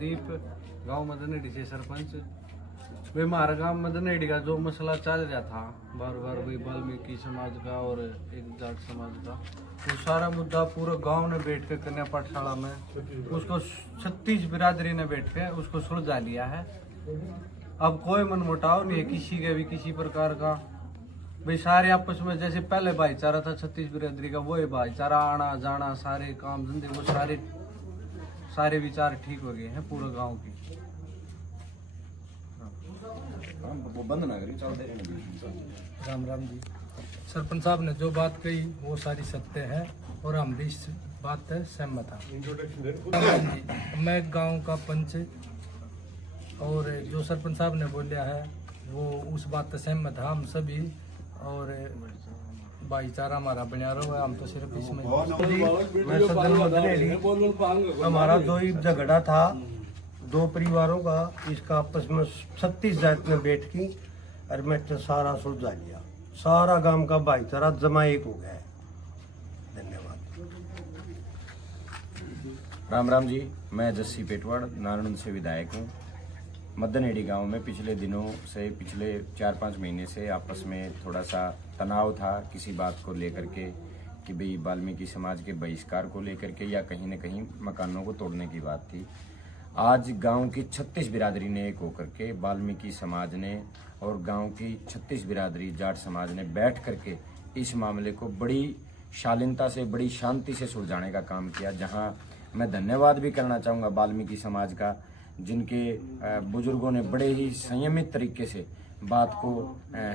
प्रदीप, गांव मदनहेड़ी से सरपंच। भाई हमारा गांव मदनहेड़ी का जो मसला चल रहा था बार बार, भाई वाल्मीकि समाज का और एक जाट समाज का, वो सारा मुद्दा पूरा गांव ने बैठ के कन्या पाठशाला में उसको 36 बिरादरी ने बैठ के उसको सुलझा लिया है। अब कोई मनमुटाव नहीं है किसी के भी किसी प्रकार का। भाई सारे आपस में जैसे पहले भाईचारा था 36 बिरादरी का, वही भाईचारा, आना जाना, सारे काम धंधे, वो सारे विचार ठीक हो गए हैं पूरे गांव की। वो बंद ना करिए, चल दे। राम राम जी। सरपंच साहब ने जो बात कही वो सारी सत्य है और हम भी इस बात से सहमत हैं। मैं गांव का पंच और जो सरपंच साहब ने बोलिया है वो उस बात से सहमत है हम सभी। और भाईचारा हमारा बना रहा है, हम तो सिर्फ इसमें हमारा जो झगड़ा था दो परिवारों का, इसका आपस में 36 जात ने बैठ की और मैं तो सारा सुलझा लिया। सारा गांव का भाईचारा जमा एक हो गया है। धन्यवाद। राम राम जी, मैं जस्सी पेटवाड़ नारायण से विधायक हूँ। मदनहेड़ी गांव में पिछले दिनों से, पिछले 4-5 महीने से आपस में थोड़ा सा तनाव था किसी बात को लेकर के कि भाई वाल्मीकि समाज के बहिष्कार को लेकर के या कहीं न कहीं मकानों को तोड़ने की बात थी। आज गांव की 36 बिरादरी ने एक होकर के, वाल्मीकि समाज ने और गांव की 36 बिरादरी जाट समाज ने बैठ करके इस मामले को बड़ी शालीनता से, बड़ी शांति से सुलझाने का काम किया। जहां मैं धन्यवाद भी करना चाहूँगा वाल्मीकि समाज का, जिनके बुजुर्गों ने बड़े ही संयमित तरीके से बात को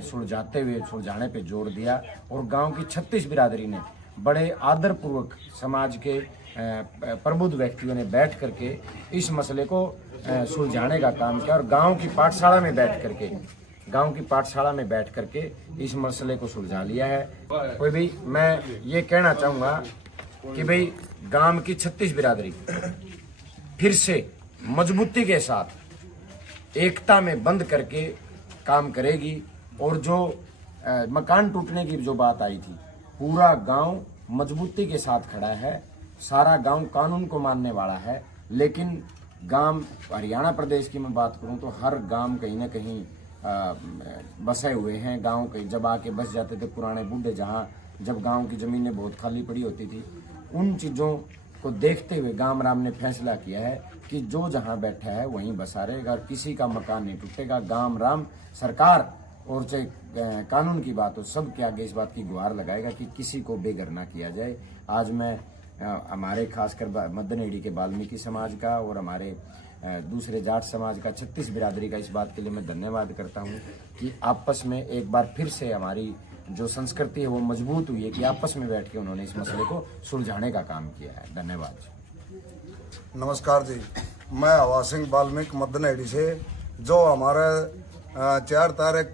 सुलझाने पे जोर दिया और गांव की 36 बिरादरी ने बड़े आदरपूर्वक समाज के प्रबुद्ध व्यक्तियों ने बैठ करके इस मसले को सुलझाने का काम किया और गांव की पाठशाला में बैठ करके इस मसले को सुलझा लिया है। कोई भी मैं ये कहना चाहूँगा कि भाई गांव की 36 बिरादरी फिर से मजबूती के साथ एकता में बंद करके काम करेगी और जो मकान टूटने की जो बात आई थी, पूरा गांव मजबूती के साथ खड़ा है। सारा गांव कानून को मानने वाला है, लेकिन गांव हरियाणा प्रदेश की मैं बात करूं तो हर गांव कहीं ना कहीं बसे हुए हैं। गांव कहीं जब आके बस जाते थे पुराने बूढ़े, जहां जब गांव की जमीनें बहुत खाली पड़ी होती थी, उन चीज़ों को देखते हुए गांव राम ने फैसला किया है कि जो जहां बैठा है वहीं बसा रहेगा और किसी का मकान नहीं टूटेगा। गांव राम सरकार और चाहे कानून की बात हो, सबके आगे इस बात की गुहार लगाएगा कि किसी को बेघर ना किया जाए। आज मैं हमारे खासकर मदनहेड़ी के वाल्मीकि समाज का और हमारे दूसरे जाट समाज का 36 बिरादरी का इस बात के लिए मैं धन्यवाद करता हूं कि आपस में एक बार फिर से हमारी जो संस्कृति है वो मजबूत हुई है कि आपस में बैठ के उन्होंने इस मसले को सुलझाने का काम किया है। धन्यवाद। नमस्कार जी, मैं हवा सिंह वाल्मीकि मदनहेड़ी से। जो हमारा 4 तारीख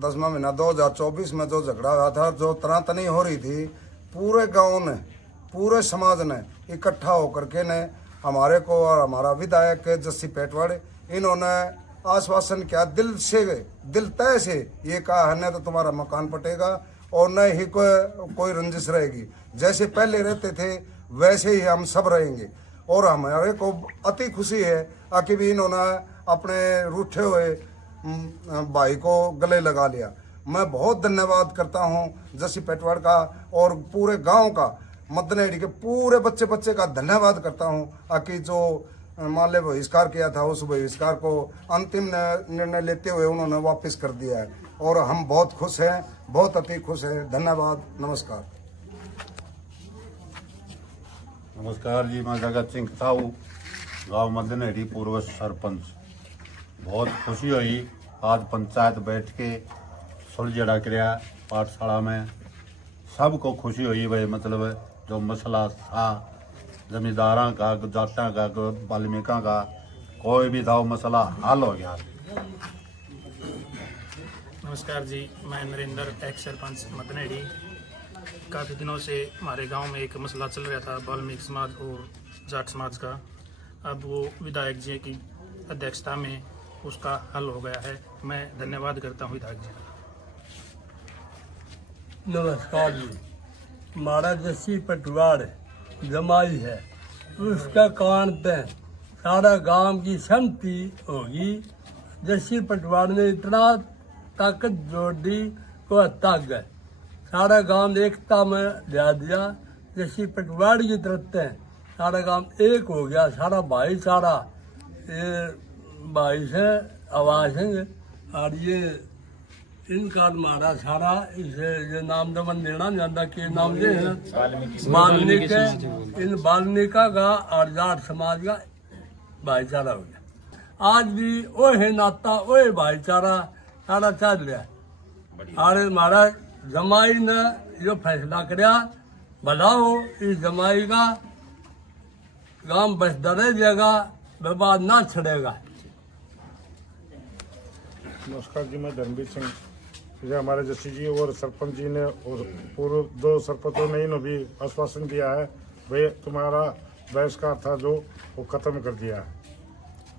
10वां महीना 2024 में जो झगड़ा हुआ था, जो तनातनी हो रही थी, पूरे गांव ने, पूरे समाज ने इकट्ठा होकर के ने हमारे को और हमारा विधायक जस्सी पेटवाड़, इन्होंने आश्वासन किया, दिल तय से ये कहा है, न तो तुम्हारा मकान पटेगा और न ही कोई रंजिश रहेगी। जैसे पहले रहते थे वैसे ही हम सब रहेंगे। और हमारे को अति खुशी है कि भी इन्होंने अपने रूठे हुए भाई को गले लगा लिया। मैं बहुत धन्यवाद करता हूँ जस्सी पेटवाड़ का और पूरे गांव का, मदनहेड़ी के पूरे बच्चे का धन्यवाद करता हूँ कि जो मान ले बहिष्कार किया था, उस बहिष्कार को अंतिम निर्णय लेते हुए उन्होंने वापस कर दिया है और हम बहुत खुश हैं, बहुत अति खुश हैं। धन्यवाद। नमस्कार। नमस्कार जी, मैं जगत सिंह साहू, गांव मदनहेड़ी पूर्व सरपंच। बहुत खुशी हुई आज पंचायत बैठ के सुलझा किया पाठशाला में। सबको खुशी हुई भाई, मतलब जो मसला था जमींदारा का, जाटा का, वाल्मीका का, कोई भी था वो मसला हल हो गया। नमस्कार जी, मैं नरेंद्र, एक्स सरपंच मदनहेड़ी। काफ़ी दिनों से हमारे गांव में एक मसला चल रहा था वाल्मीकि समाज और जाट समाज का। अब वो विधायक जी की अध्यक्षता में उसका हल हो गया है। मैं धन्यवाद करता हूँ विधायक जी। नमस्कार जी, हमारा जस्सी पेटवाड़ जमाई है, उसका कान पे सारा गांव की सहमति होगी। जैसी पटवार ने इतना ताकत जोड़ दी को तक है, सारा गांव एकता में ला दिया। जैसी पटवार की तरफ है सारा गांव एक हो गया, सारा भाईचारा ये भाई से आवाज है। और ये इनका हमारा सारा इसे ये नाम तो मन देना नहीं जानता कि नाम दे है वाल्मीकि, इन वाल्मीकि का और जाट समाज का भाईचारा हो गया। आज भी वो है नाता, वो है भाईचारा सारा चल रहा है। और हमारा जमाई ने जो फैसला कराया भला हो, इस जमाई का गांव बसता रह जाएगा, विवाद ना छड़ेगा। नमस्कार जी, मैं धर्मवीर सिंह। ये हमारे जसी जी और सरपंच जी ने और पूर्व 2 सरपंचों ने इन्होंने भी आश्वासन दिया है भाई तुम्हारा बहिष्कार था जो वो खत्म कर दिया है।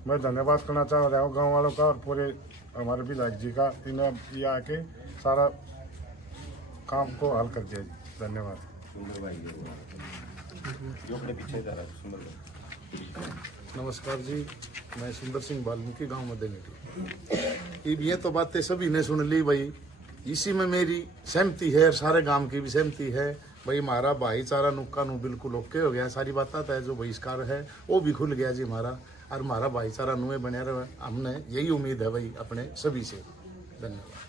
मैं धन्यवाद करना चाह रहा हूँ गांव वालों का और पूरे हमारे विधायक जी का, इन्होंने ये आके सारा काम को हल कर दिया जी। धन्यवाद। नमस्कार जी, मैं सुंदर सिंह वाल्मीकि गांव मदनेटी। अब ये तो बातें सभी ने सुन ली भाई, इसी में मेरी सहमति है और सारे गांव की भी सहमति है भाई। हमारा भाईचारा नुक्का नु बिल्कुल ओके हो गया, सारी बात है जो बहिष्कार है वो भी खुल गया जी हमारा, और हमारा भाईचारा नुए बने रहे। हमने यही उम्मीद है भाई अपने सभी से। धन्यवाद।